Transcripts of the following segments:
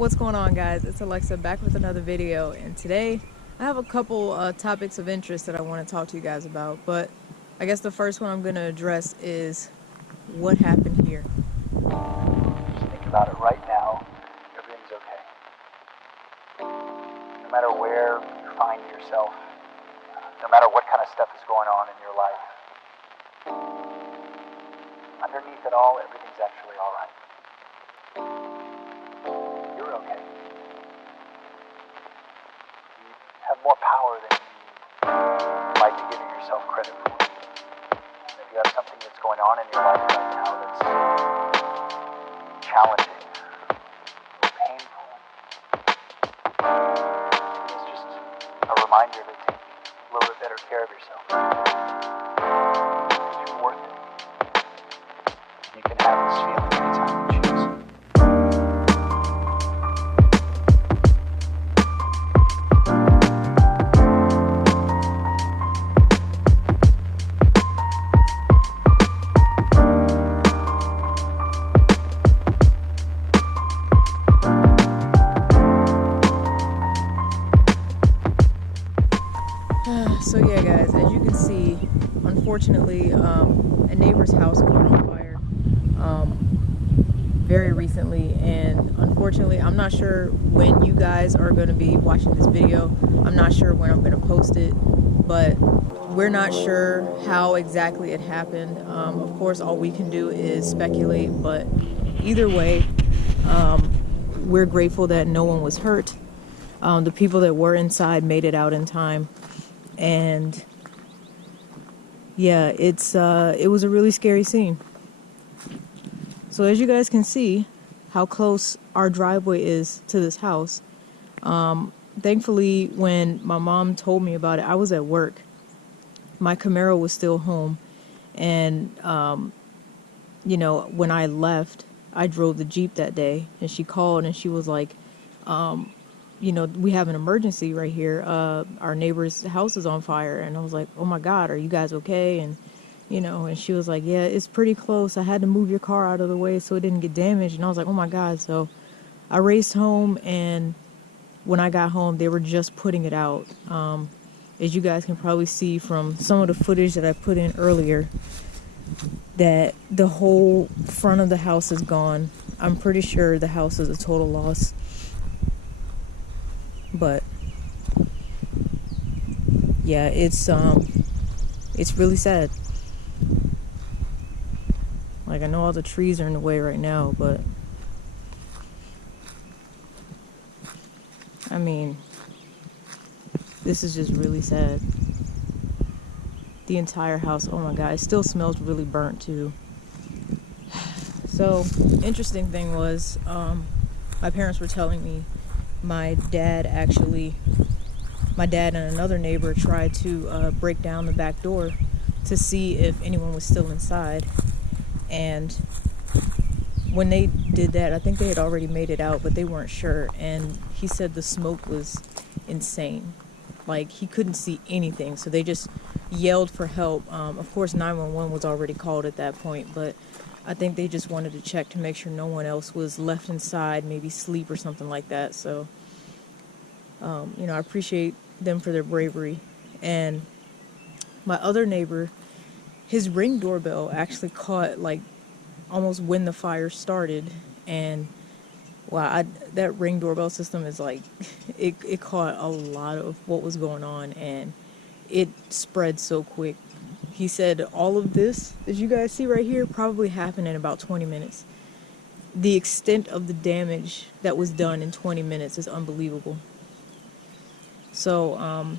What's going on, guys? It's Alexa back with another video, and today I have a couple topics of interest that I want to talk to you guys about. But I guess the first one I'm going to address is what happened here. Just think about it right now. Everything's okay. No matter where you find yourself, no matter what kind of stuff is going on in your life, underneath it all, everything's actually all right. You're okay. You have more power than you might be giving yourself credit for. If you have something that's going on in your life right now that's challenging, painful, it's just a reminder to take a little bit better care of yourself. Because you're worth it. You can have this feeling anytime you choose. So yeah, guys, as you can see, unfortunately, a neighbor's house caught on fire very recently, and unfortunately, I'm not sure when you guys are going to be watching this video. I'm not sure when I'm going to post it, but we're not sure how exactly it happened. Of course, all we can do is speculate, but either way, we're grateful that no one was hurt. The people that were inside made it out in time, and yeah, it was a really scary scene. So as you guys can see how close our driveway is to this house. Thankfully, when my mom told me about it, I was at work. My Camaro was still home, and when I left, I drove the Jeep that day, and she called and she was like, we have an emergency right here. Our neighbor's house is on fire. And I was like, oh my God, are you guys okay? And she was like, yeah, it's pretty close. I had to move your car out of the way so it didn't get damaged. And I was like, oh my God. So I raced home, and when I got home, they were just putting it out. As you guys can probably see from some of the footage that I put in earlier, that the whole front of the house is gone. I'm pretty sure the house is a total loss. But yeah, it's really sad. Like, I know all the trees are in the way right now, but I mean, this is just really sad. The entire house, oh my God, it still smells really burnt too. So, interesting thing was, my parents were telling me my dad and another neighbor tried to break down the back door to see if anyone was still inside. And when they did that, I think they had already made it out, but they weren't sure. And he said the smoke was insane. Like, he couldn't see anything, so they just yelled for help. Of course, 911 was already called at that point, but I think they just wanted to check to make sure no one else was left inside, maybe sleep or something like that. So, I appreciate them for their bravery. And my other neighbor, his Ring doorbell actually caught, like, almost when the fire started. And wow, that Ring doorbell system is like, it caught a lot of what was going on, and it spread so quick. He said all of this, as you guys see right here, probably happened in about 20 minutes. The extent of the damage that was done in 20 minutes is unbelievable. So,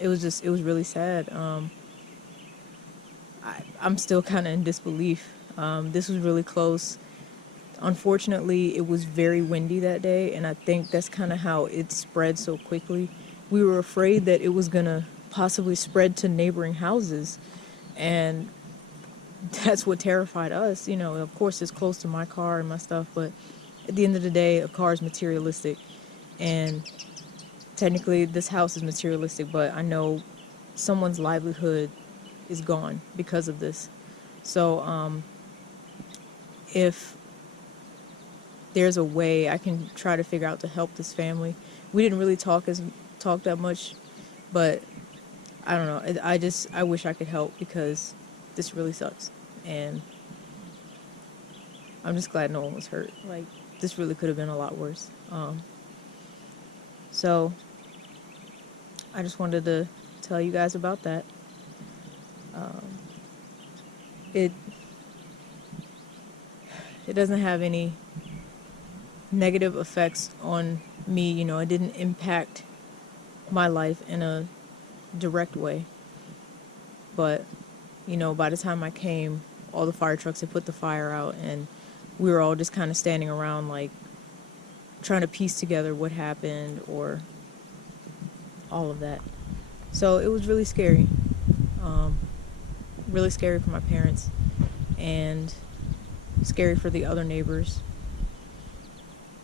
it was really sad. I'm still kind of in disbelief. This was really close. Unfortunately, it was very windy that day, and I think that's kind of how it spread so quickly. We were afraid that it was going to possibly spread to neighboring houses, and that's what terrified us. Of course, it's close to my car and my stuff, but at the end of the day, a car is materialistic, and technically this house is materialistic, but I know someone's livelihood is gone because of this. So, if there's a way I can try to figure out to help this family. We didn't really talk that much, but I don't know. I wish I could help because this really sucks, and I'm just glad no one was hurt. Like, this really could have been a lot worse. So I just wanted to tell you guys about that. It doesn't have any negative effects on me. You know, it didn't impact my life in a direct way. But, you know, by the time I came, all the fire trucks had put the fire out, and we were all just kind of standing around, like, trying to piece together what happened or all of that. So it was really scary. Really scary for my parents, and scary for the other neighbors.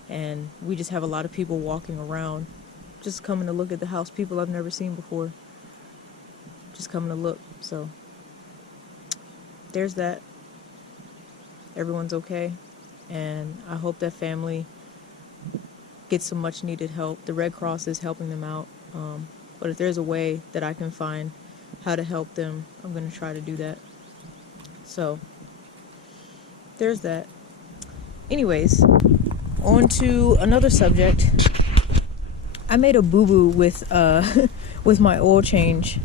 And we just have a lot of people walking around, just coming to look at the house, people I've never seen before, just coming to look. So there's that. Everyone's okay, and I hope that family gets some much needed help. The Red Cross is helping them out, but if there's a way that I can find how to help them, I'm going to try to do that. So there's that. Anyways, on to another subject. I made a boo-boo with with my oil change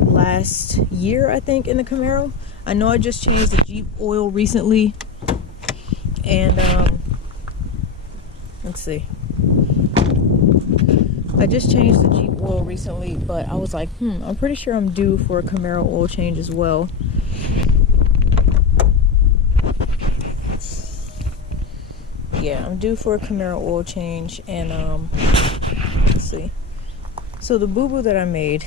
last year, I think, in the Camaro. I know I just changed the Jeep oil recently, and let's see. I just changed the Jeep oil recently, but I was like, I'm pretty sure I'm due for a Camaro oil change as well. Yeah, I'm due for a Camaro oil change, and let's see. So the boo-boo that I made,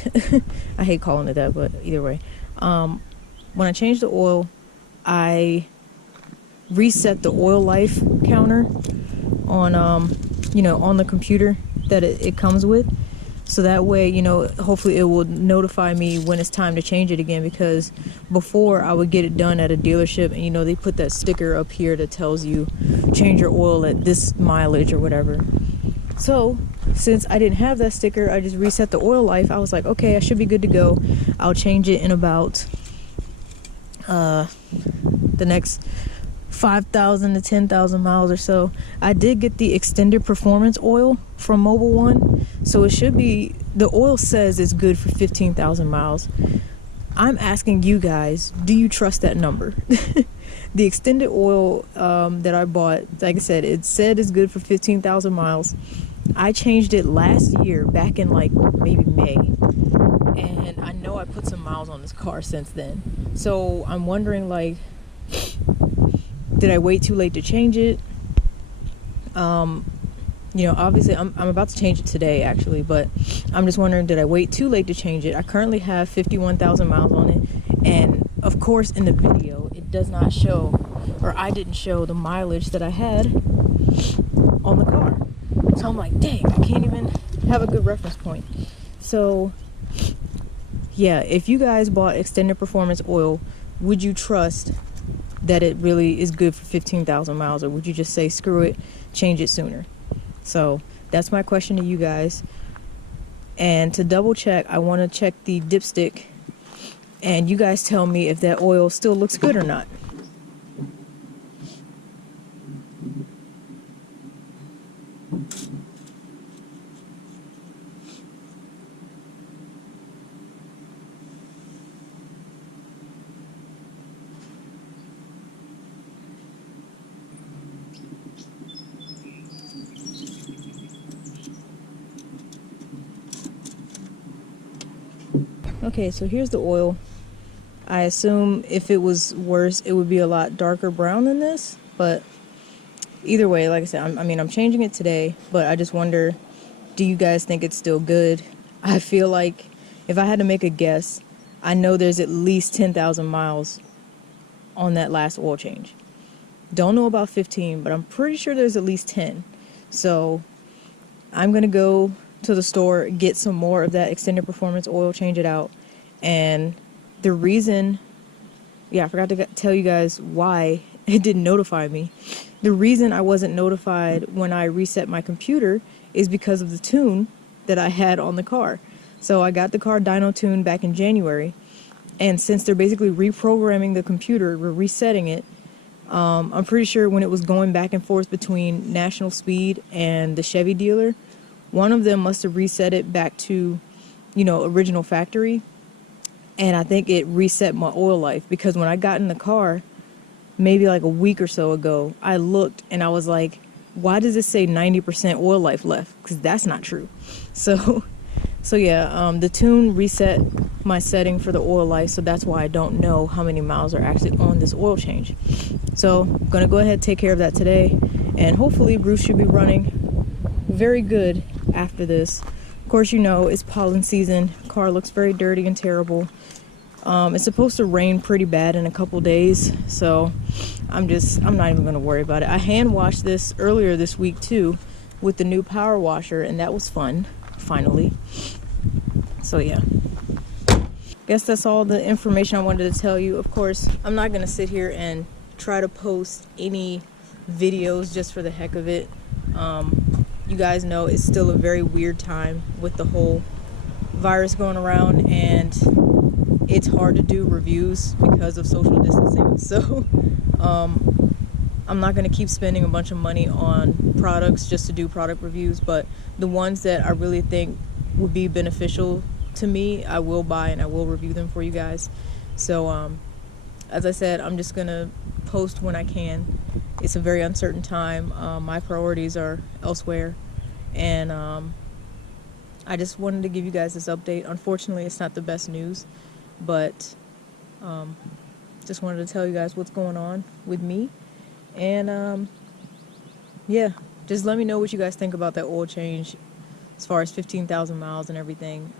I hate calling it that, but either way, when I changed the oil, I reset the oil life counter on on the computer that it comes with, so that way, hopefully it will notify me when it's time to change it again, because before I would get it done at a dealership, and they put that sticker up here that tells you change your oil at this mileage or whatever. So since I didn't have that sticker, I just reset the oil life. I was like, okay, I should be good to go. I'll change it in about the next 5,000 to 10,000 miles or so. I did get the extended performance oil from Mobil 1, so it should be, the oil says it's good for 15,000 miles. I'm asking you guys, do you trust that number? The extended oil that I bought, like I said, it said it's good for 15,000 miles. I changed it last year, back in like maybe May, and I know I put some miles on this car since then. So I'm wondering, like, did I wait too late to change it? Obviously I'm about to change it today, actually, but I'm just wondering, did I wait too late to change it? I currently have 51,000 miles on it, and of course in the video it does not show, or I didn't show the mileage that I had on the car. So I'm like, dang, I can't even have a good reference point. So yeah, if you guys bought extended performance oil, would you trust that it really is good for 15,000 miles, or would you just say, screw it, change it sooner? So that's my question to you guys. And to double check, I want to check the dipstick, and you guys tell me if that oil still looks good or not. Okay, so here's the oil. I assume if it was worse, it would be a lot darker brown than this, but either way, like I said, I'm changing it today, but I just wonder, do you guys think it's still good? I feel like if I had to make a guess, I know there's at least 10,000 miles on that last oil change. Don't know about 15, but I'm pretty sure there's at least 10. So I'm going to go to the store, get some more of that extended performance oil, change it out. And the reason, I forgot to tell you guys why it didn't notify me. The reason I wasn't notified when I reset my computer is because of the tune that I had on the car. So I got the car dyno tuned back in January, and since they're basically reprogramming the computer, we're resetting it. I'm pretty sure when it was going back and forth between National Speed and the Chevy dealer, one of them must have reset it back to, original factory. And I think it reset my oil life, because when I got in the car, maybe like a week or so ago, I looked and I was like, why does it say 90% oil life left? Because that's not true. So yeah, the tune reset my setting for the oil life, so that's why I don't know how many miles are actually on this oil change. So I'm gonna go ahead and take care of that today, and hopefully Bruce should be running very good after this. Of course, it's pollen season. Car looks very dirty and terrible. It's supposed to rain pretty bad in a couple days, so I'm not even gonna worry about it. I hand washed this earlier this week too with the new power washer, and that was fun, finally. So yeah, guess that's all the information I wanted to tell you. Of course, I'm not gonna sit here and try to post any videos just for the heck of it. You guys know it's still a very weird time with the whole virus going around, and it's hard to do reviews because of social distancing. So I'm not going to keep spending a bunch of money on products just to do product reviews, but the ones that I really think would be beneficial to me, I will buy and I will review them for you guys. So as I said, I'm just going to post when I can. It's a very uncertain time. My priorities are elsewhere, and I just wanted to give you guys this update. Unfortunately, it's not the best news, but just wanted to tell you guys what's going on with me. And yeah, just let me know what you guys think about that oil change as far as 15,000 miles and everything.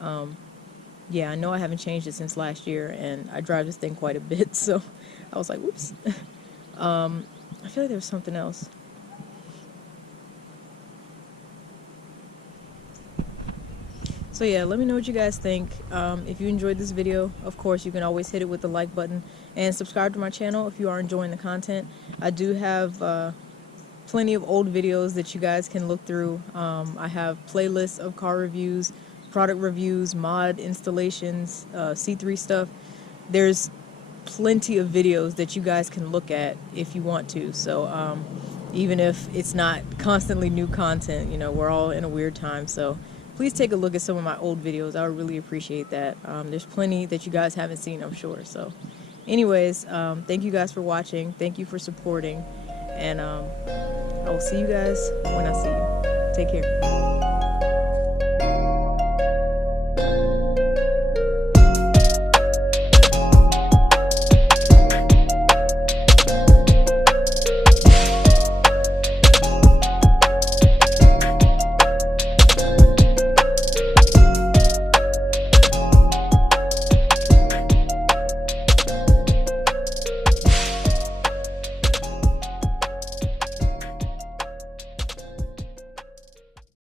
Yeah, I know I haven't changed it since last year, and I drive this thing quite a bit, so I was like, whoops. I feel like there was something else. So yeah, let me know what you guys think. If you enjoyed this video, of course, you can always hit it with the like button and subscribe to my channel if you are enjoying the content. I do have plenty of old videos that you guys can look through. I have playlists of car reviews, product reviews, mod installations, C3 stuff. There's plenty of videos that you guys can look at if you want to. So even if it's not constantly new content, we're all in a weird time. So please take a look at some of my old videos. I would really appreciate that. There's plenty that you guys haven't seen, I'm sure. So anyways, thank you guys for watching. Thank you for supporting. And I will see you guys when I see you. Take care.